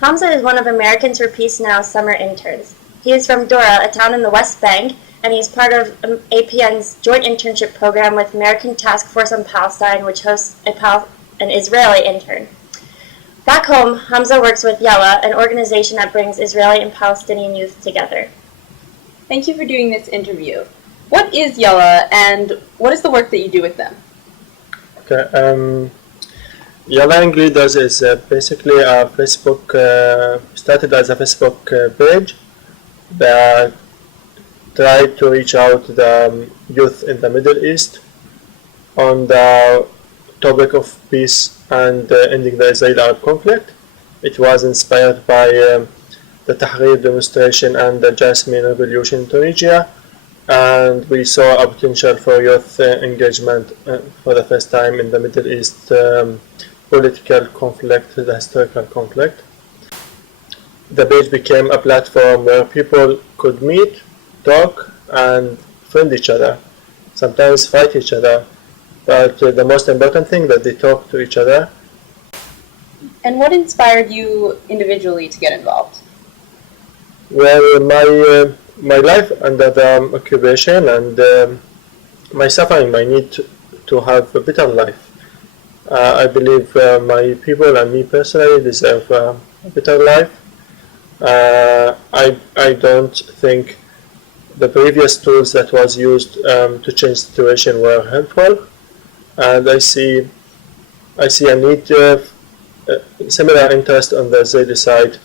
Hamza is one of Americans for Peace Now's summer interns. He is from Dora, a town in the West Bank, and he is part of APN's joint internship program with American Task Force on Palestine, which hosts an Israeli intern. Back home, Hamza works with Yalla, an organization that brings Israeli and Palestinian youth together. Thank you for doing this interview. What is Yalla, and what is the work that you do with them? Okay, Yalla Young Leaders is basically a Facebook, started as a Facebook page that tried to reach out to the youth in the Middle East on the topic of peace and ending the Israeli-Arab conflict. It was inspired by the Tahrir demonstration and the Jasmine Revolution in Tunisia, and we saw a potential for youth engagement for the first time in the Middle East political conflict, the historical conflict. The page became a platform where people could meet, talk, and friend each other, sometimes fight each other, but the most important thing that they talk to each other. And what inspired you individually to get involved? Well, my life under the occupation and my suffering, my need to have a better life. I believe my people and me personally deserve a better life. I don't think the previous tools that was used to change the situation were helpful, and I see a need, similar interest on the Israeli side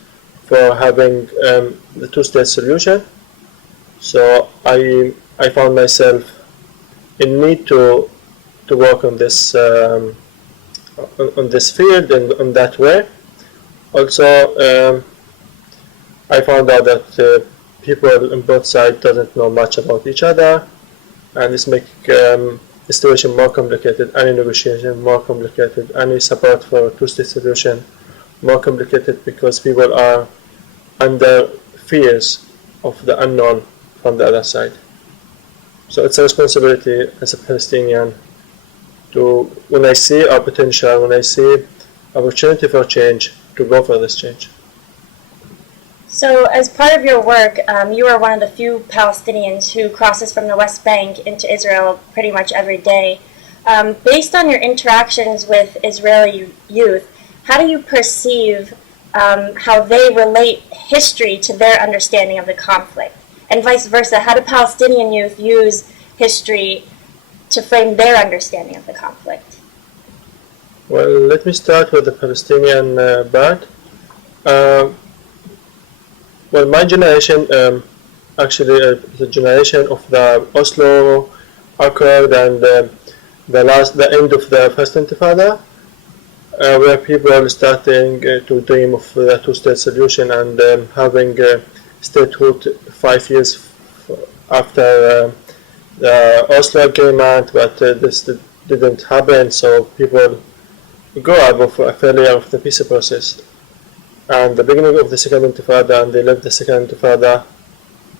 for having the two-state solution. So I found myself in need to work on this field and on that way. Also, I found out that people on both sides doesn't know much about each other, and this makes the situation more complicated, any negotiation more complicated, any support for a two-state solution more complicated, because people are under fears of the unknown from the other side. So it's a responsibility as a Palestinian to, when I see our potential, when I see opportunity for change, to go for this change. So as part of your work, you are one of the few Palestinians who crosses from the West Bank into Israel pretty much every day. Based on your interactions with Israeli youth, how do you perceive how they relate history to their understanding of the conflict? And vice versa, how do Palestinian youth use history to frame their understanding of the conflict? Well, let me start with the Palestinian part. Well, my generation, actually the generation of the Oslo Accord and the end of the First Intifada, where people are starting to dream of the two-state solution and having statehood 5 years after the Oslo Agreement, but this didn't happen, so people grew up of a failure of the peace process. And the beginning of the Second Intifada, and they left the Second Intifada,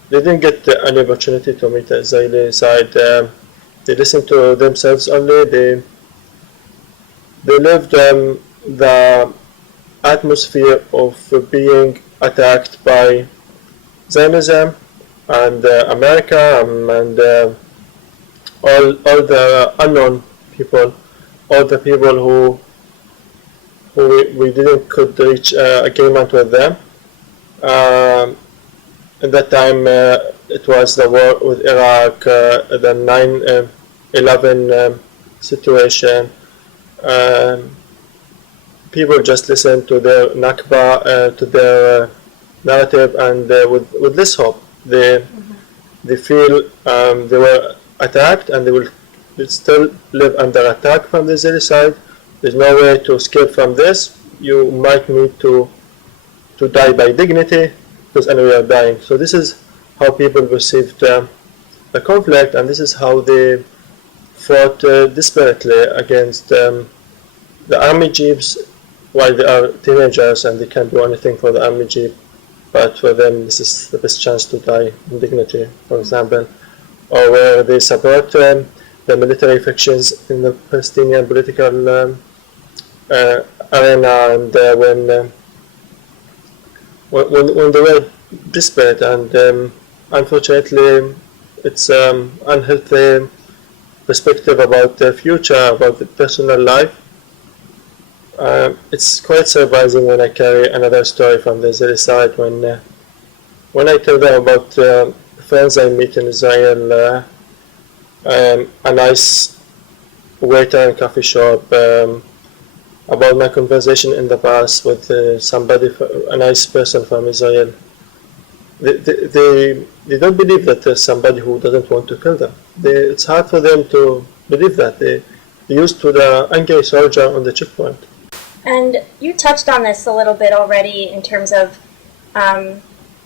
they didn't get any opportunity to meet the Israeli side. They listened to themselves only. They lived the atmosphere of being attacked by Zionism and America and all the unknown people, all the people who we didn't could reach agreement with them. At that time, it was the war with Iraq, the 9/11 situation. People just listened to their Nakba, to their narrative, and with this hope, they feel they were attacked, and they will still live under attack from the Israeli side. There's no way to escape from this. You might need to die by dignity, because anyway you're dying. So this is how people perceived the conflict, and this is how they fought desperately against the army jeeps while they are teenagers and they can't do anything for the army jeep. But for them, this is the best chance to die in dignity, for example. Or where they support the military factions in the Palestinian political arena, and when when they were desperate, and unfortunately it's unhealthy perspective about the future, about the personal life. It's quite surprising when I carry another story from the Israeli side, when I tell them about friends I meet in Israel, a nice waiter in a coffee shop, about my conversation in the past with somebody, a nice person from Israel. They don't believe that there's somebody who doesn't want to kill them. It's hard for them to believe that. They're used to the angry soldier on the checkpoint. And you touched on this a little bit already in terms of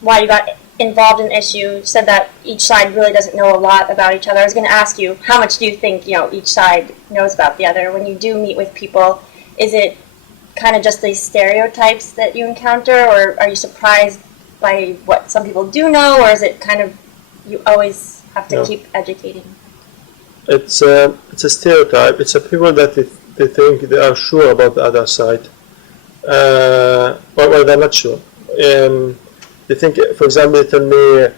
why you got involved in the issue. You said that each side really doesn't know a lot about each other. I was going to ask you, how much do you think each side knows about the other? When you do meet with people, is it kind of just these stereotypes that you encounter, or are you surprised by what some people do know, or is it kind of you always have to keep educating? It's a stereotype. It's a people that they think they are sure about the other side, or they're not sure. They think, for example, they tell me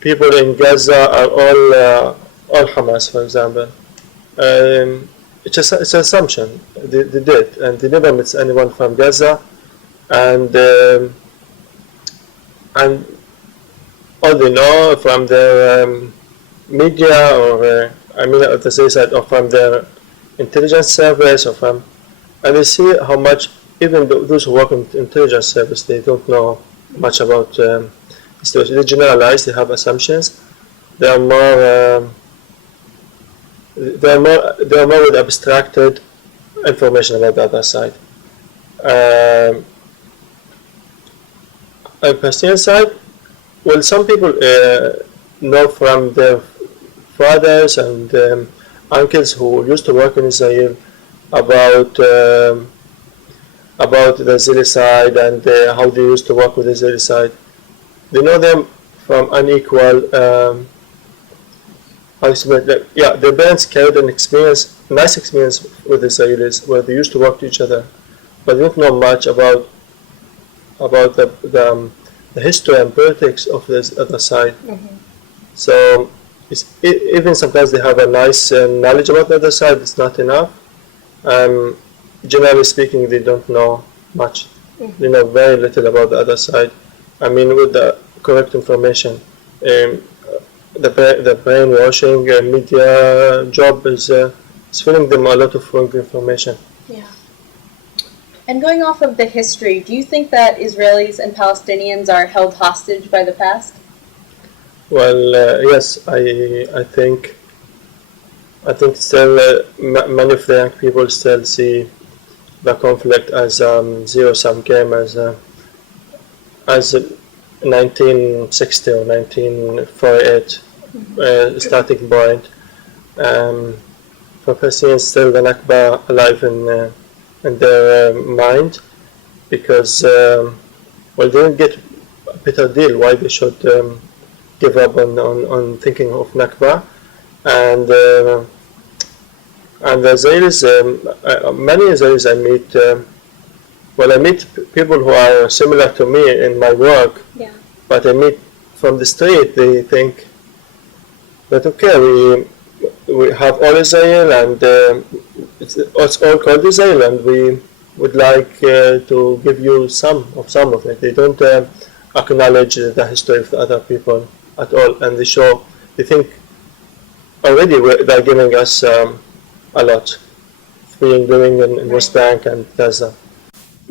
people in Gaza are all Hamas, for example. It's an assumption. They did, and they never met anyone from Gaza, and all they know from their media, or at the same side, or from their intelligence service, and they see how much, even those who work in intelligence service, they don't know much about the situation. They generalize, they have assumptions. They are more with abstracted information about the other side. On the Palestinian side, well, some people know from their fathers and uncles who used to work in Israel about the Israeli side and how they used to work with the Israeli side. They know them from unequal. Their parents carried an experience, nice experience with the Israelis, where they used to work to each other, but they don't know much about the history and politics of this other side. Mm-hmm. So even sometimes they have a nice knowledge about the other side, it's not enough. Generally speaking, they don't know much. Mm-hmm. They know very little about the other side. With the correct information, the brainwashing media job is filling them a lot of wrong information. Yeah. And going off of the history, do you think that Israelis and Palestinians are held hostage by the past? Well, yes, I think still many of the young people still see the conflict as zero-sum game, as 1960 or 1948 starting point. For Palestinians, still the Nakba alive in their mind, because they didn't get a better deal. Why they should give up on thinking of Nakba, and the Israelis, many Israelis I meet. I meet people who are similar to me in my work, but I meet from the street. They think that we have all Israel, and it's all called Israel, and we would like to give you some of it. They don't acknowledge the history of the other people at all, and they think already they're giving us a lot, doing in West Bank and Gaza.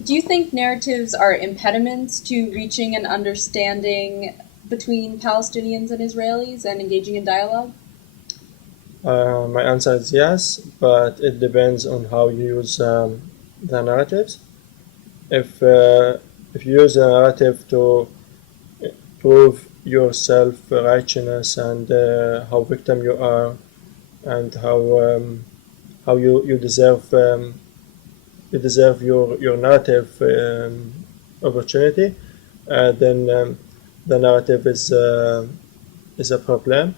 Do you think narratives are impediments to reaching an understanding between Palestinians and Israelis and engaging in dialogue? My answer is yes, but it depends on how you use the narratives. If you use a narrative to prove your self-righteousness and how victim you are, and how you deserve your narrative opportunity, then the narrative is a problem.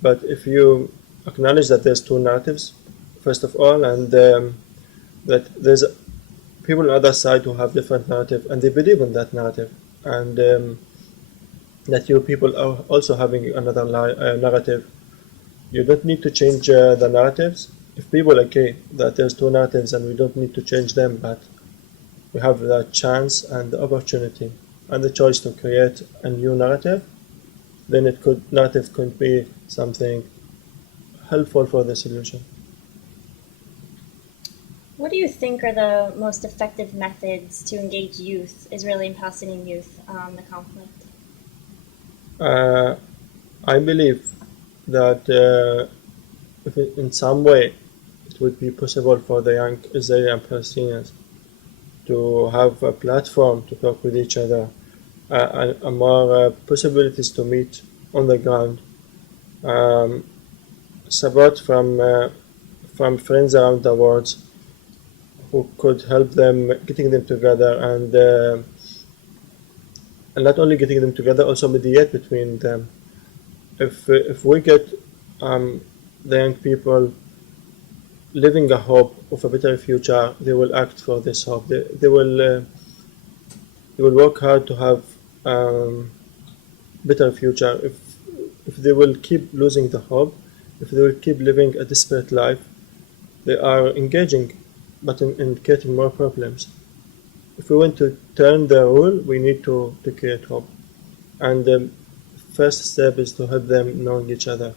But if you acknowledge that there's two narratives, first of all, and that there's people on the other side who have different narrative, and they believe in that narrative, and that you people are also having another narrative. You don't need to change the narratives. If people agree that there's two narratives and we don't need to change them, but we have the chance and the opportunity and the choice to create a new narrative, then narrative could be something helpful for the solution. What do you think are the most effective methods to engage youth, Israeli and Palestinian youth, on the conflict? I believe that if in some way it would be possible for the young Israeli and Palestinians to have a platform to talk with each other, and more possibilities to meet on the ground, support from friends around the world who could help them getting them together, and not only getting them together, also mediate between them. If we get the young people living a hope of a better future, they will act for this hope. They will work hard to have better future. If they will keep losing the hope, if they will keep living a desperate life, they are engaging, but in creating more problems. If we want to turn the rule, we need to create hope. And the first step is to help them knowing each other,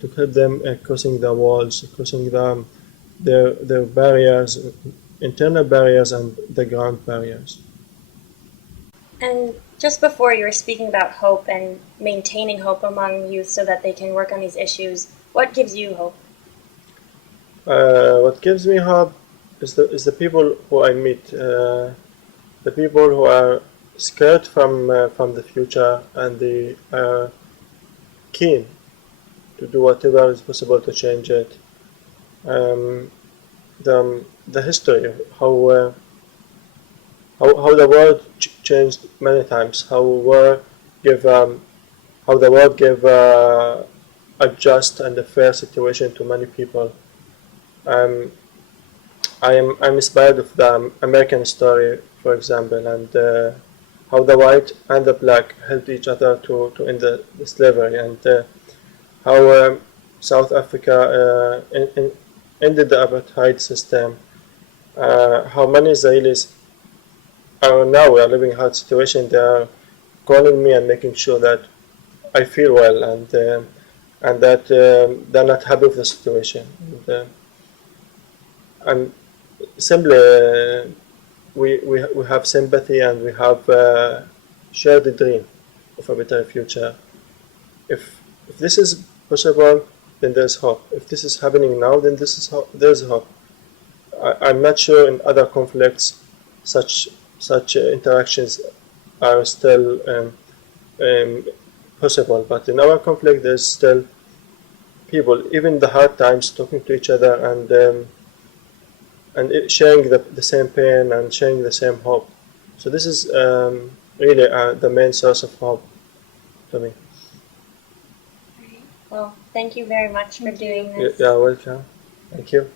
to help them crossing the walls, crossing their barriers, internal barriers and the ground barriers. And just before, you were speaking about hope and maintaining hope among youth so that they can work on these issues. What gives you hope? What gives me hope is the people who I meet, the people who are scared from the future, and they are keen to do whatever is possible to change it. The history of how the world changed many times, how the world gave a just and a fair situation to many people. I'm inspired of the American story, for example, and how the white and the black helped each other to end the slavery, and how South Africa ended the apartheid system. How many Israelis are now living a hard situation. They are calling me and making sure that I feel well, and that they're not happy with the situation. And simply we have sympathy, and we have shared the dream of a better future. If this is possible, then there's hope. If this is happening now, then there's hope. I'm not sure in other conflicts such interactions are still possible, but in our conflict there's still people, even the hard times, talking to each other and sharing the same pain and sharing the same hope. So this is really the main source of hope to me. Well, thank you very much for doing this. Yeah, welcome. Thank you.